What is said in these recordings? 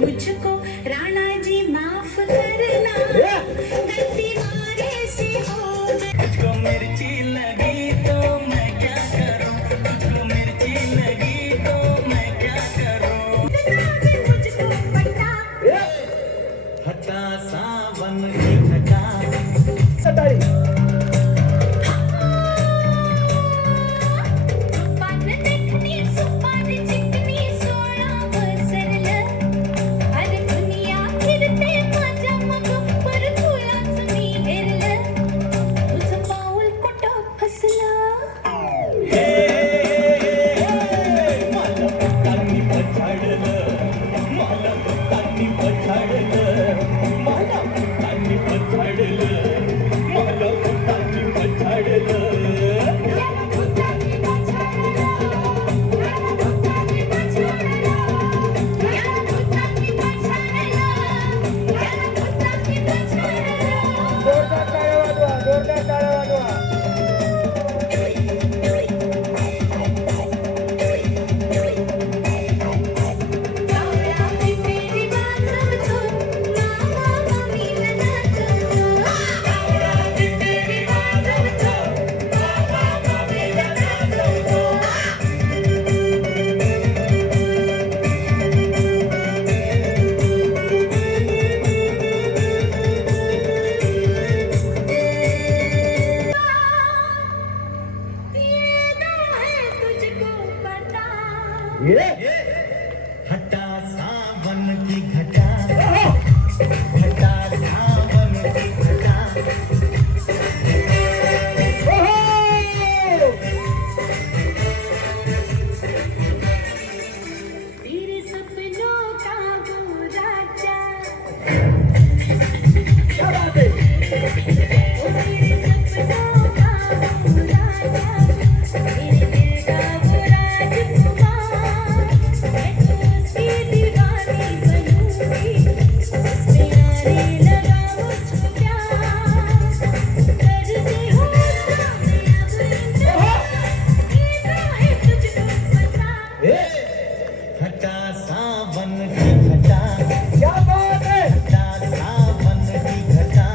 मुझको राणा जी माफ करना, गलती मारे से हो तुझको मिर्ची लगी तो मैं क्या करूं, तुझको मिर्ची लगी तो मैं क्या करूं। मुझको पता हटा सावन की घटा पान देखनी सुपान चिकनी सोळा बसरलं, अरे दुनिया फिरते माझ्या मगपर तुलाच मी हेरलं, तुझं पाऊल कुठं फसलं. मला भूतांनी पछाडलं, मला भूतांनी पछाडलं, मला भूतांनी पछाडलं, मला भूतांनी पछाडलं. हटा सावन की घटा, हटा सावन की घटा. तेरे सपनों का वो राजा, तेरे सपनों का वो राजा, तेरे दिल का वो राजकुमार, मैं तो उसकी दीवानी बनूंगी, उसमें आने लगा मुझको प्यार, कर दे हो सामने अब इंतजार, जीना है तुझको पता. हटा सावन की घटा, क्या बात है, हटा सावन की घटा.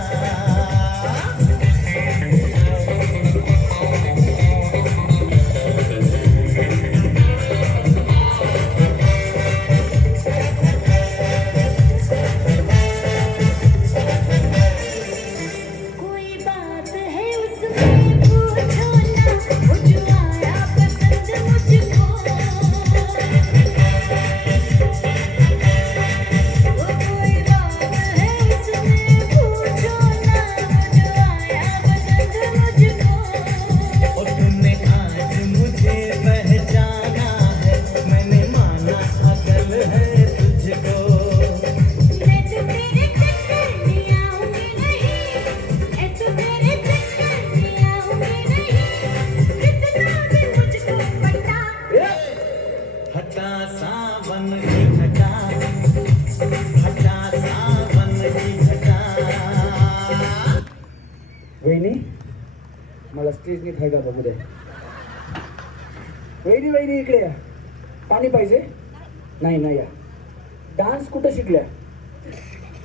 कोई बात है उसमें पूछो ना, वो जो आया पसंद मुझको, वो कोई बात है उसमें पूछो ना, वो जो आया पसंद मुझको. और तूने आज मुझे पहचाना है, मैंने माना अकल है तुझको. मैं तो तेरे चक्कर में आऊंगी नहीं, मैं तो तेरे चक्कर में आऊंगी नहीं, कितना भी मुझको पता. हटा सावन की घटा, हटा सावन की घटा. वहिनी मला स्टेजनी खाय का बघू दे. वहिनी वहिनी इकडे या. पाणी पाहिजे? नाही नाही या. डान्स कुठं शिकल्या?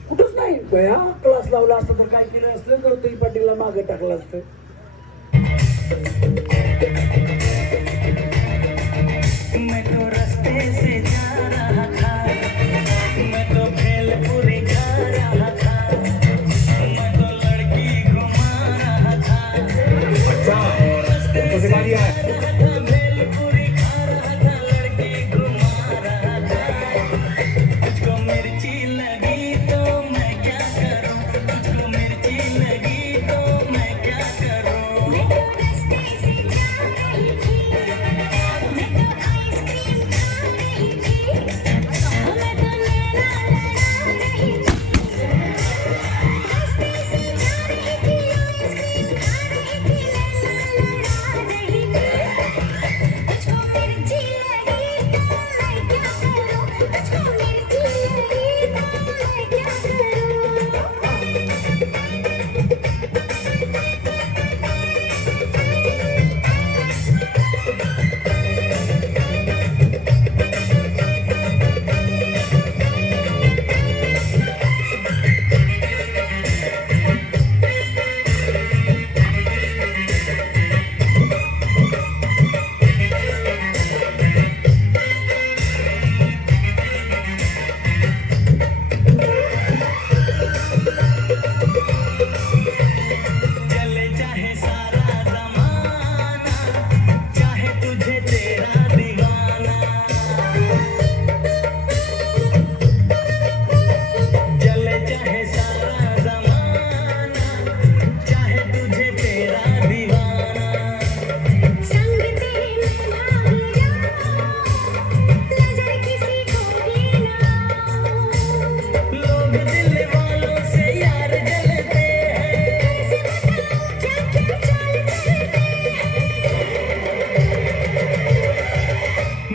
कुठंच नाही. बया क्लास लावला असतं तर काय केलं असतं, गौतमी पाटीलला मागे टाकलं असतं. मैं तो रास्ते से जा रहा था, मैं तो भेलपुरी खा रहा था, मैं तो लड़की घुमा रहा था. रास्ते से जा रहा था, भेलपुरी खा रहा था, लड़की घुमा रहा था. तुझको मिर्ची लगी तो मैं क्या करूं, तुझको मिर्ची लगी तो मैं क्या करूं.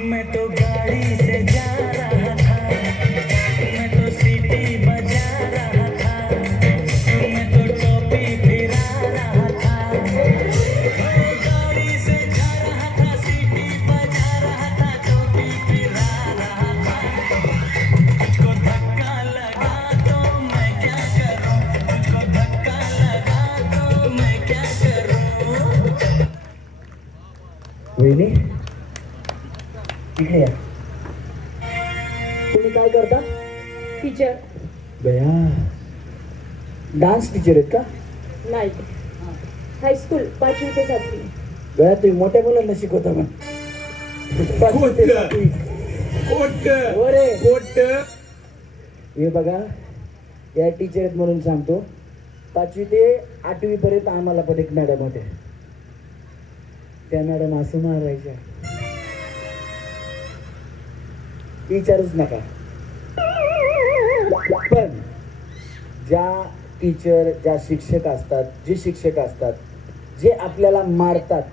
मैं तो गाड़ी से जा रहा था, मैं तो सीटी बजा रहा था, मैं तो टोपी फिरा रहा था, मैं गाड़ी से जा रहा था, सीटी बजा रहा था, टोपी फिरा रहा था। तुझको धक्का लगा तो मैं क्या करूं, तुझको धक्का लगा तो मैं क्या करूं। वहिनी इकडे या. तुम्ही काय करता? टीचर बया डान्स टीचर आहेत का? नाही, हायस्कूल 5वी ते 7वी. बया तुम्ही मोठ्या मुलांना शिकवता मग. पाचवी ते सातवी. हो रे. हे बघा या टीचर आहेत म्हणून सांगतो, 5वी ते 8वी पर्यंत आम्हाला पण एक मॅडम होते. त्या मॅडम असं मारायच्या, विचारूच नका. पण ज्या टीचर, ज्या शिक्षक असतात, जे शिक्षक असतात, जे आपल्याला मारतात,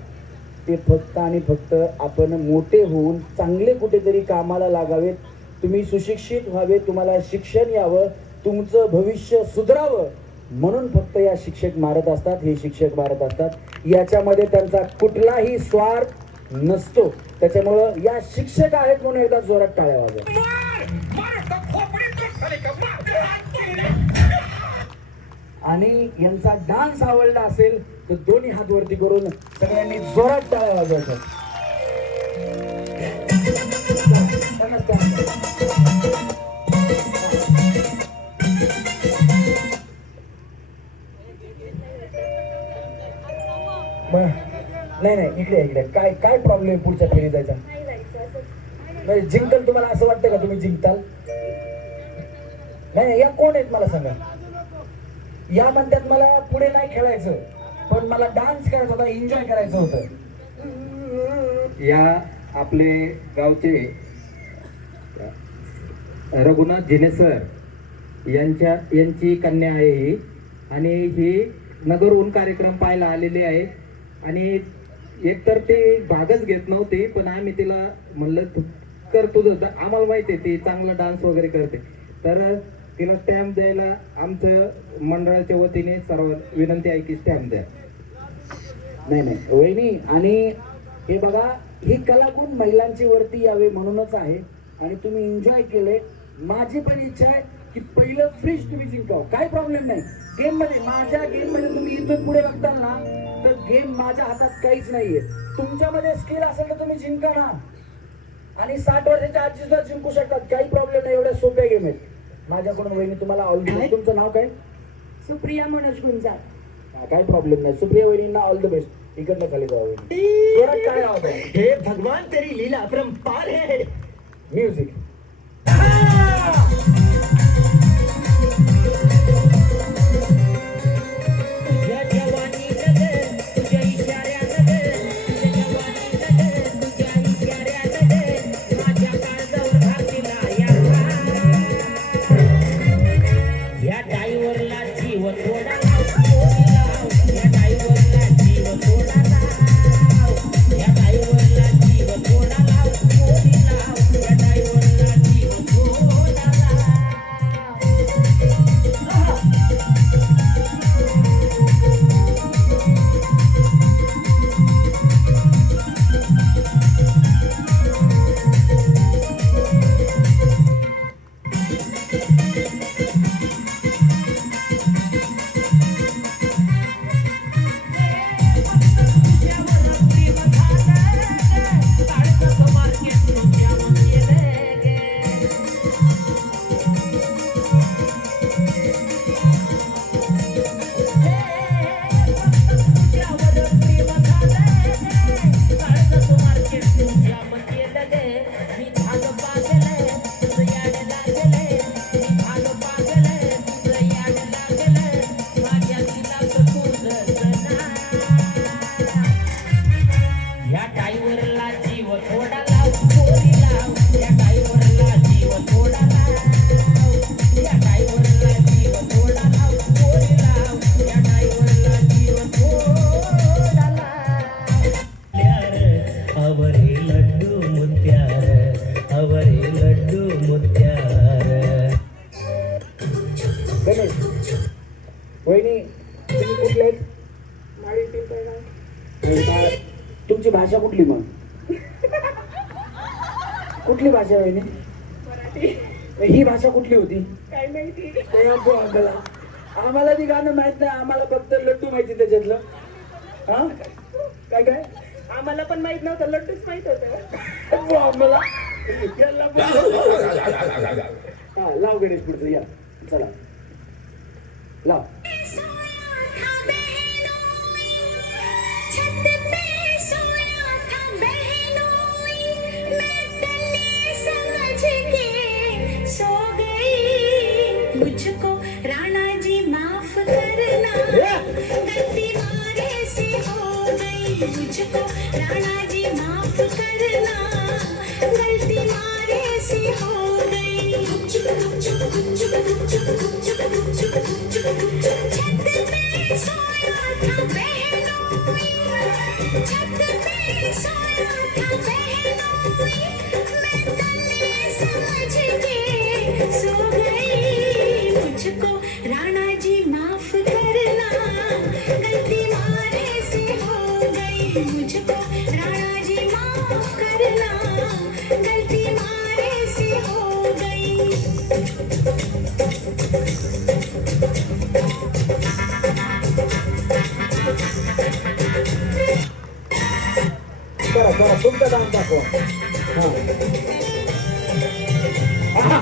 ते फक्त आणि फक्त आपण मोठे होऊन चांगले कुठेतरी कामाला लागावेत, तुम्ही सुशिक्षित व्हावे, तुम्हाला शिक्षण यावं, तुमचं भविष्य सुधरावं म्हणून फक्त या शिक्षक मारत असतात, हे शिक्षक मारत असतात. याच्यामध्ये त्यांचा कुठलाही स्वार्थ नसतो. त्याच्यामुळं या शिक्षक आहेत म्हणून एकदा जोरात टाळ्या वाजवा. आणि यांचा डान्स आवडला असेल तर दोन्ही हात वरती करून सगळ्यांनी जोरात टाळ्या वाजवायच्या. नाही नाही इकडे इकडे काय काय प्रॉब्लेम पुढच्या फेरी जायचा? नाही जायचं असं. नाही जिंकल तुम्हाला असं वाटतं का तुम्ही जिंकताल? नाही या कोण आहेत मला सांगा. या म्हणतात मला पुढे नाही खेळायचं, पण मला डान्स करायचा होता, एन्जॉय करायचं होतं. या आपले गावचे रघुनाथ झिने सर यांची कन्या आहे ही, आणि ही नगरहून कार्यक्रम पाहायला आलेली आहे. आणि एकतर ते भागच घेत नव्हते, पण आम्ही तिला म्हणलं तू कर तुझं, आम्हाला माहिती आहे ती चांगला डान्स वगैरे करते, तर तिला स्टॅम्प द्यायला आमचं मंडळाच्या वतीने सर्व विनंती आहे की स्टॅम्प द्या. नाही नाही वहिनी, आणि हे बघा ही कलागुण महिलांची वरती यावे म्हणूनच आहे. आणि तुम्ही एन्जॉय केले. माझी पण इच्छा आहे की पहिलं फ्रीज तुम्ही जिंकावं, काय प्रॉब्लेम नाही. गेम मध्ये, माझ्या गेम मध्ये तुम्ही इथून पुढे बघताल ना, तर गेम माझ्या हातात काहीच नाहीये. तुमच्यामध्ये स्किल असेल तर तुम्ही जिंका ना. आणि 60 वर्षाच्या आजी सुद्धा जिंकू शकतात, काही प्रॉब्लेम नाही. एवढ्या सोप्या गेम आहेत. माझ्याकडून वहिनी तुम्हाला ऑल द बेस्ट. तुमचं नाव काय? सुप्रिया मनोज गुंजाळ. काही प्रॉब्लेम नाही. सुप्रिया वहिनींना ऑल द बेस्ट. इकडनं खाली जावं वहिनी. जोरात काय लावतो? हे भगवान तेरी लीला अपरंपार है. म्युझिक. तुझ्या जवानी नगर, तुझ्या इशाऱ्या नगर, तुझ्या जवानी नगर, तुझ्या इशाऱ्या नगर, माझ्या काळजावर घातला या डायव्हरला जीव थोडा लाव, या डायव्हरला जीव थोडा लाव, या डायव्हरला जीव थोडा लाव, या डायव्हरला जीव थोडा कुठली भाषा वहिनी? मराठी. ही भाषा कुठली होती? काय माहिती. ते नको आम्हाला. आम्हाला ती गाणं माहित नाही, आम्हाला फक्त लड्डू माहिती त्याच्यातलं. हा काय काय आम्हाला पण माहित नव्हतं, लड्डूच माहित होतं. नको आम्हाला. याला पण- हा लाव गणेश पुढचं या चला लाव. सोया था बहनोई, छत पे सोया था बहनोई, मैं तले समझ के सो गई, मुझको राणा जी माफ करना, गलती मारे से हो गई, मुझको राणा जी माफ करना, गलती मारे से हो गई, चुप चुप चुप चुप चुप चुप चुप छत पे सोया था बहनोई, छत पे सोया था बहनोई, मैं तले समझ के सो गई, मुझको राणा जी माफ करना, गलती मारे से हो गई, मुझको राणा जी माफ करना, गलती मारे से हो गई. करा करा तुमचा डान्स दाखवा. हा आहा.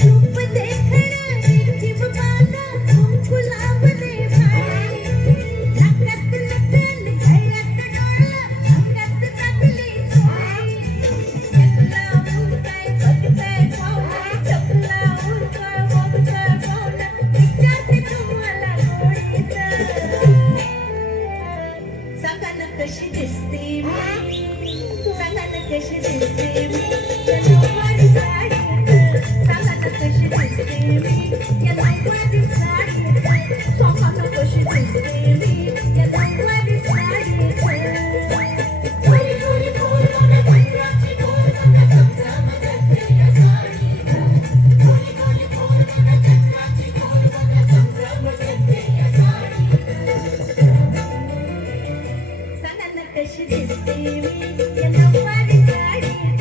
चुप देखना जीव बांधा हमको लाभ दे भाई, नकत नकल गैरत डोला अंगत तकली सोई, चकला उड़ताय पगताय पावला, चकला उड़ताय पगताय पावला, विचारते तुम्हाला गोडीचा, सांगा ना कशी दिसते मी, सांगा ना कशी दिसते मी, या नऊवारी साडीत, सांगा ना कशी दिसते मी, या नऊवारी साडीत, सांगा ना कशी दिसते मी, या नऊवारी साडीत. थोडी थोडी बोल बघा चंद्राची बोल बघा चमचमते या साडीत, थोडी थोडी बोल बघा चंद्राची बोल बघा चमचमते या साडीत. सांगा ना कशी दिसते मी या नऊवारी साडीत,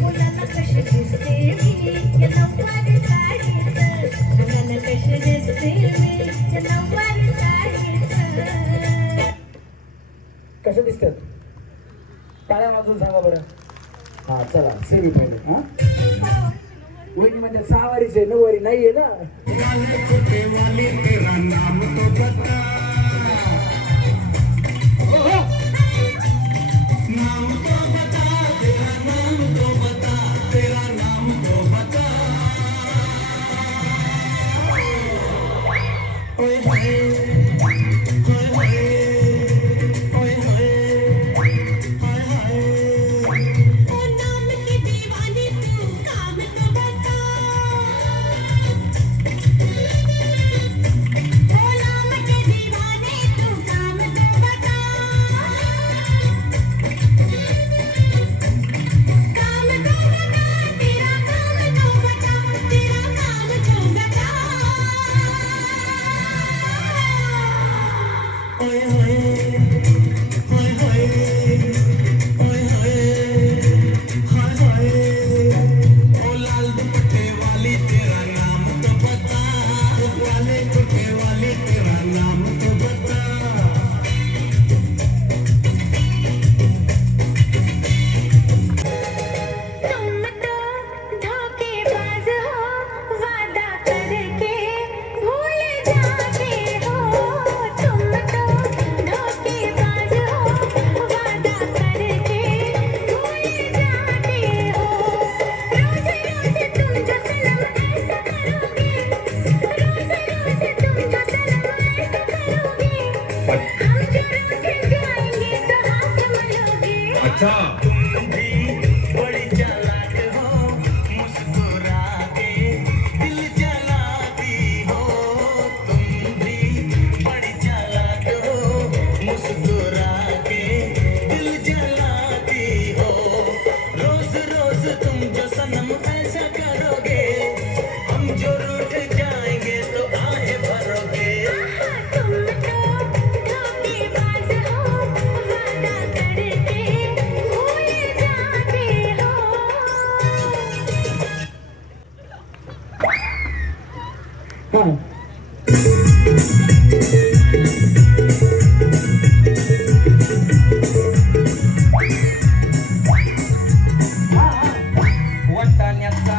मुलांना कशी दिसते मी या नऊवारी साडीत, सांगा ना कशी दिसते मी या नऊवारी साडीत. कशा दिसतात? टाळ्या वाजवून सांगा बरं. हा चला सेमी फायनल. हा वहिनी म्हणजे 6 वारीच आहे, 9 वारी नाही आहे ना. ओ नाम की दीवानी तू काम तो बता, ओ नाम के दीवाने तू काम तो बता, काम तो बता, तेरा काम तो बता, तेरा काम तो बता. तुम तो धोखेबाज हो, वादा करके भूल जाते हो, तुम तो अच्छा तुम भी बड़ी चालाक हो मुस्कुरा के दिल जलाती हो तुम भी बड़ी चालाक हो मुस्कुरा के दिल जलाती हो रोज रोज तुम जो सनम ऐसा करोगे हम जो रूठ जाएंगे तो आहे भरोगे तुम तो धोखेबाज हो वादा करके भूल जाते हो हा वाटाण्याचा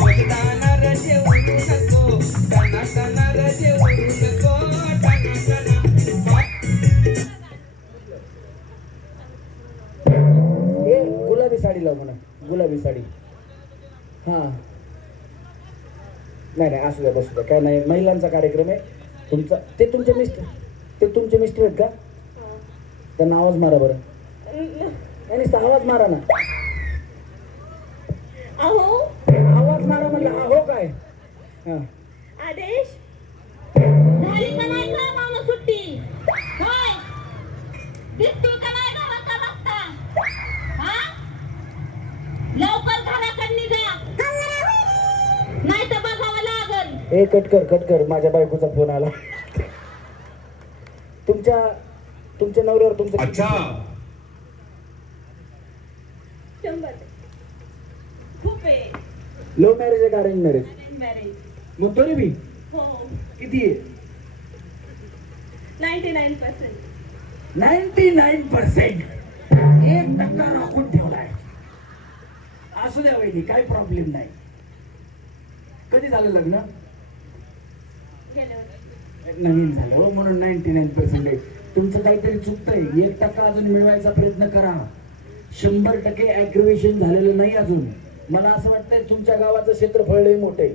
बोलताना रजे ओढू नको टाना टाना रजे ओढू नको टाना टाना ए गुलाबी साडी लाव म्हणा गुलाबी साडी हा नाही नाही असू द्या बसू द्या काय नाही महिलांचा कार्यक्रम आहे तुमचा ते तुमचे मिस्टर आहेत का त्यांना आवाज मारा बरं नाही नुसता आवाज मारा ना अहो आवाज मारा म्हणलं हो काय हा आदेश झाली का नाही का मामा सुट्टी होय दिसतो का नाही गावाचा रस्ता हा लवकर घराकडे निघा नाही तर बघावं लागल ए कट कर माझ्या बायकोचा फोन आला तुमच्या नवऱ्यावर तुमचं अच्छा 100 खूप आहे लव्ह मॅरेज आहे का अरेंज मॅरेज मॅरेज मग तरी बी हो किती आहे 99% 99% 1% राखून ठेवलाय असू द्या वहिनी काही प्रॉब्लेम नाही कधी झालं लग्न गेल्या वर्षी नवीन झालं हो म्हणून 99% आहे तुमचं काहीतरी चुकतंय 1% अजून मिळवायचा प्रयत्न करा 100% ऍग्रिवेशन झालेलं नाही अजून मला असं वाटतंय तुमच्या गावाचं क्षेत्रफळ लय मोठं आहे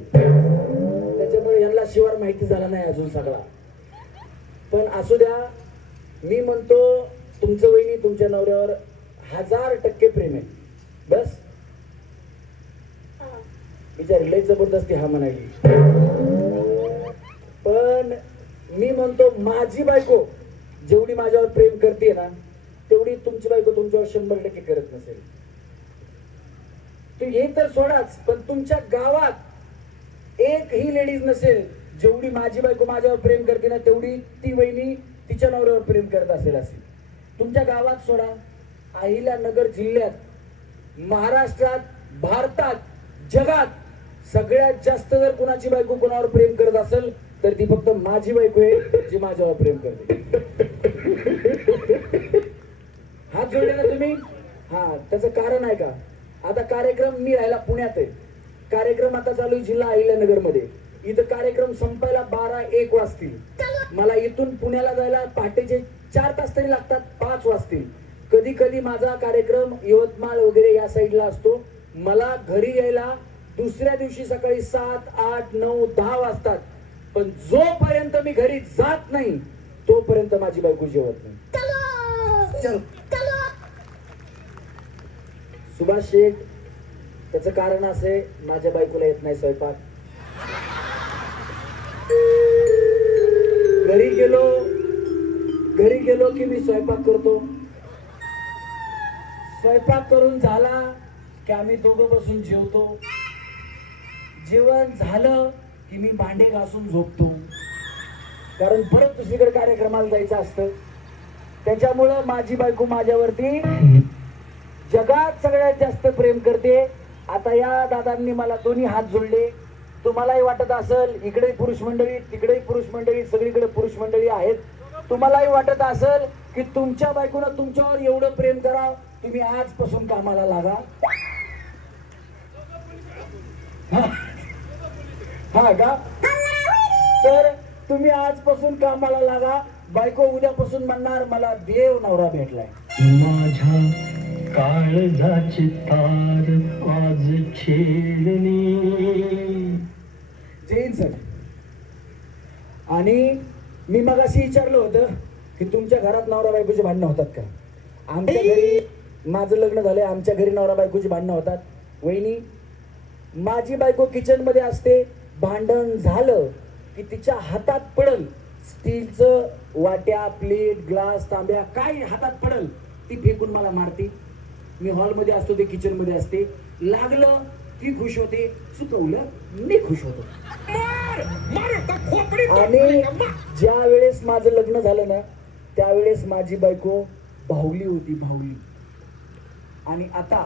त्याच्यामुळे यांना शिवार माहिती झाला नाही अजून सगळा पण असू द्या मी म्हणतो तुमचं वहिनी तुमच्या नवऱ्यावर 1000% प्रेम आहे बस विचार लय जबरदस्ती हा म्हणाली पण मी म्हणतो माझी बायको जेवढी माझ्यावर प्रेम करते ना तेवढी तुमची बायको तुमच्यावर 100% करत नसेल तू हे तर सोडाच पण तुमच्या गावात एक ही लेडीज नसेल जेवढी माझी बायको माझ्यावर प्रेम करते ना तेवढी ती वहिनी तिच्या नवऱ्यावर प्रेम करत असेल तुमच्या गावात सोडा अहिल्यानगर जिल्ह्यात महाराष्ट्रात भारतात जगात सगळ्यात जास्त जर कुणाची बायको कुणावर प्रेम करत असेल तर ती फक्त माझी बायको आहे जी माझ्यावर प्रेम करते हात जोडले ना तुम्ही हा त्याचं कारण आहे का आता कार्यक्रम मी राहिला पुण्यात आहे कार्यक्रम आता चालू आहे जिल्हा अहिल्यानगर मध्ये इथं कार्यक्रम संपायला 12-1 वाजतील मला इथून पुण्याला जायला पहाटेचे 4 तास तरी लागतात 5 वाजतील कधी कधी माझा कार्यक्रम यवतमाळ वगैरे या साईडला असतो मला घरी यायला दुसऱ्या दिवशी सकाळी 7, 8, 9, 10 वाजतात पण जोपर्यंत मी घरी जात नाही तोपर्यंत माझी बायको जेवत नाही चल सुभाष शेठ त्याचं कारण असं आहे माझ्या बायकोला येत नाही स्वयंपाक घरी गेलो की मी स्वयंपाक करतो स्वयंपाक करून झाला की आम्ही दोघं बसून जेवतो जेवण झालं की मी भांडे घासून झोपतो कारण परत दुसरीकडे कार्यक्रमाला जायचं असतं त्याच्यामुळं माझी बायको माझ्यावरती जगात सगळ्यात जास्त प्रेम करते आता या दादांनी मला दोन्ही हात जोडले तुम्हालाही वाटत असेल इकडे पुरुष मंडळी तिकडेही पुरुष मंडळी सगळीकडे पुरुष मंडळी आहेत तुम्हालाही वाटत असेल की तुमच्या बायकोनं तुमच्यावर एवढं प्रेम करा तुम्ही आजपासून कामाला लागा हा का तर तुम्ही आजपासून कामाला लागा बायको उद्यापासून म्हणणार मला देव नवरा भेटलाय माझ्या काळजाची तार आज छेडणी जैन सर आणि मी मगाशी विचारलं होतं की तुमच्या घरात नवरा बायकोचे भांडणं होतात का आमच्या घरी माझं लग्न झालंय, आमच्या घरी नवरा बायकोची भांडणं होतात. वहिनी, माझी बायको किचन मध्ये असते, भांडण झालं की तिच्या हातात पडल स्टीलचं वाट्या, प्लेट, ग्लास, तांब्या काय हातात पडल ती फेकून मला मारते. मी हॉलमध्ये असतो, ते किचन मध्ये असते. लागलं ती खुश होते, चुकवलं मी खुश होतो. आणि ज्या वेळेस माझं लग्न झालं ना त्यावेळेस माझी बायको बाहुली होती, बाहुली. आणि आता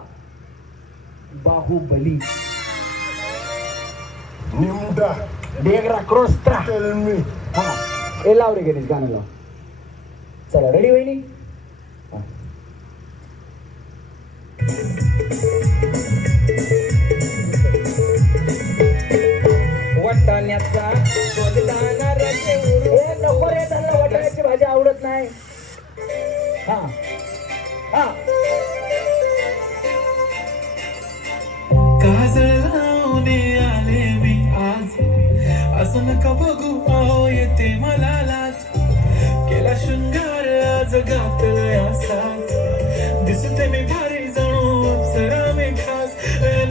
बाहुबली. डेगरा क्रोस्त्रा. हा, हे लाव रे गणेश, गाणं लाव. चला रेडी वहिनी. हा. वाटाण्याचा शोधताना रजे हे नको रे, त्यांना वाटाण्याची भाजी आवडत नाही. हा हा. काजळ लावणे आले मी आज, असं नका बघू आहो येते मला लाज. केला शृंगार आज घातलाय असाच, दिसते मी भारी जणू अप्सरा मी खास.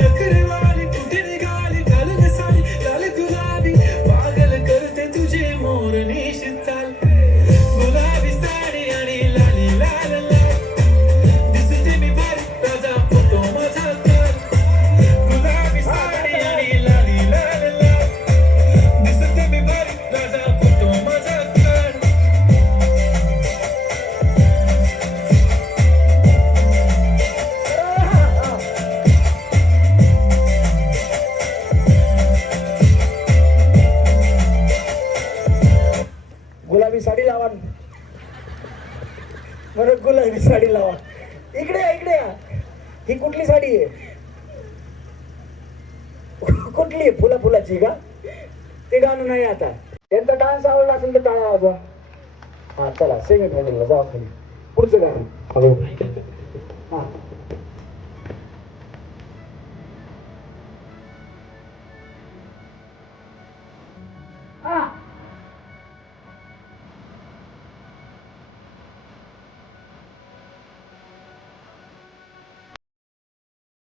नखरेवाली कुठे निघाली घालून साडी लाल गुलाबी, पागल करते तुझे मोरनीश चाल. गुलाबी साडी आणि लाली लाल लाल, दिसते मी भारी ताजा फोटो माझा कर. गुलाबी साडी आणि लाली लाल लाल, दिसते मी भारी ताजा फोटो माझा कर. गुलाबी साडी लावा, म्हणून गुलाबी साडी लावा. इकडे या, इकडे या. ही कुठली साडी आहे? कुठली आहे? फुलाची का? ते गाणं नाही आता. त्यांचा डान्स आवडला असेल तर टाळा वाजवा. हा चला, सेमी फायनलला जाऊ खाली. पुढचं गाणं.